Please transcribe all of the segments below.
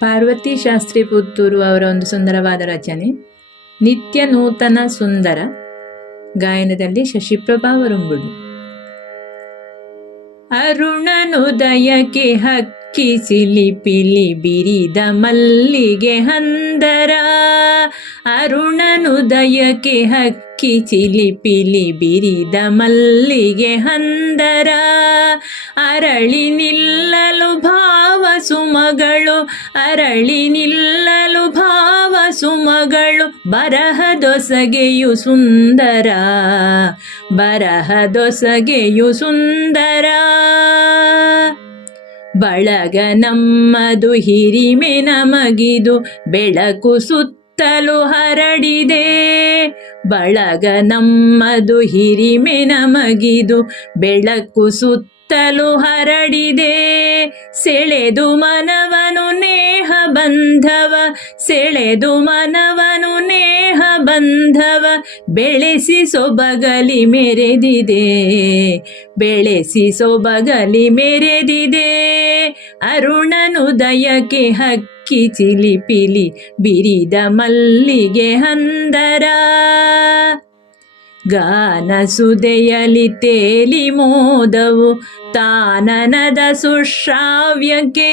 ಪಾರ್ವತಿ ಶಾಸ್ತ್ರಿ ಪುತ್ತೂರು ಅವರ ಒಂದು ಸುಂದರವಾದ ರಚನೆ ನಿತ್ಯ ನೂತನ ಸುಂದರ. ಗಾಯನದಲ್ಲಿ ಶಶಿಪ್ರಭಾ ವರುಂಬುಡು. ಅರುಣನುದಯಕ್ಕೆ ಹಕ್ಕಿ ಸಿಲಿಪಿಲಿ ಬಿರಿದ ಮಲ್ಲಿಗೆ ಹಂದರ. ಅರುಣನುದಯಕ್ಕೆ ಹಕ್ಕಿ ಚಿಲಿಪಿಲಿ ಬಿರಿದ ಮಲ್ಲಿಗೆ ಹಂದರ. ಅರಳಿ ನಿಲ್ಲಲು ಭಾವ ಸುಮಗಳು, ಅರಳಿ ನಿಲ್ಲಲು ಭಾವ ಸುಮಗಳು. ಬರಹದೊಸಗೆಯು ಸುಂದರ, ಬರಹದೊಸಗೆಯು ಸುಂದರ. ಬಳಗ ನಮ್ಮದು ಹಿರಿಮೆ ನಮಗಿದು ಬೆಳಕು ಸುತ್ತಲು ಹರಡಿದೆ. ಬಳಗ ನಮ್ಮದು ಹಿರಿಮೆ ನಮಗಿದು ಬೆಳಕು ಸುತ್ತಲು ಹರಡಿದೆ. ಸೆಳೆದು ಮನವನು ನೇಹ ಬಂಧವ, ಸೆಳೆದು ಮನವನು ನೇಹ ಬಂಧವ. ಬೆಳೆಸಿ ಸೊಬಗಲಿ ಮೆರೆದಿದೆ, ಬೆಳೆಸಿ ಸೊಬಗಲಿ ಮೆರೆದಿದೆ. ಅರುಣನುದಯಕ್ಕೆ ಹಕ್ಕಿ ಚಿಲಿಪಿಲಿ ಬಿರಿದ ಮಲ್ಲಿಗೆ ಹಂದರ. ಗಾನ ಸುದೆಯಲಿ ತೇಲಿ ಮೋದವು ತಾನನದ ಸುಶ್ರಾವ್ಯಕ್ಕೆ.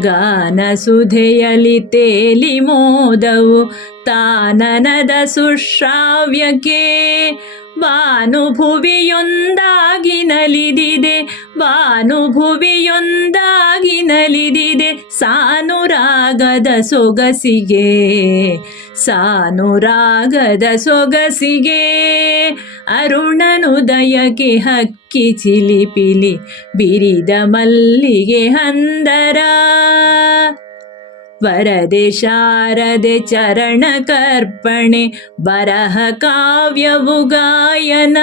ಗಾನ ಸುಧೆಯಲಿ ತೇಲಿ ಮೋದವು ತಾನನದ ಸುಶ್ರಾವ್ಯಕ್ಕೆ. ಭಾನುಭುವಿಯೊಂದಾಗಿ ನಲಿದಿದೆ, ಭಾನುಭುವಿಯೊಂದಾಗಿ ನಲಿದಿದೆ. ಸಾನುರಾಗದ ಸೊಗಸಿಗೆ, ಸಾನುರಾಗದ ಸೊಗಸಿಗೆ. ಅರುಣನುದಯಕ್ಕೆ ಹಕ್ಕಿ ಚಿಲಿಪಿಲಿ ಬಿರಿದ ಮಲ್ಲಿಗೆ ಹಂದರ. ವರದೆ ಶಾರದೆ ಚರಣ ಕರ್ಪಣೆ ಬರಹ ಕಾವ್ಯವು ಗಾಯನ.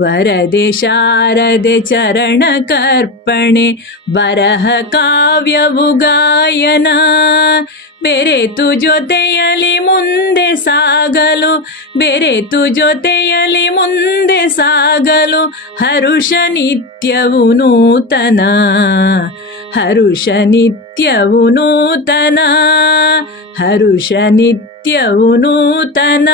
ವರದೆ ಶಾರದೆ ಚರಣ ಕರ್ಪಣೆ ಬರಹ ಕಾವ್ಯವು ಗಾಯನ. ಬೆರೆತು ಜೊತೆಯಲಿ ಮುಂದೆ ಸಾಗಲು, ಬೆರೆತು ಜೊತೆಯಲಿ ಮುಂದೆ ಸಾಗಲು. ಹರುಷ ನಿತ್ಯವು ನೂತನ, ಹರುಷ ನಿತ್ಯವು ನೂತನ, ಹರುಷ ನಿತ್ಯವು ನೂತನ.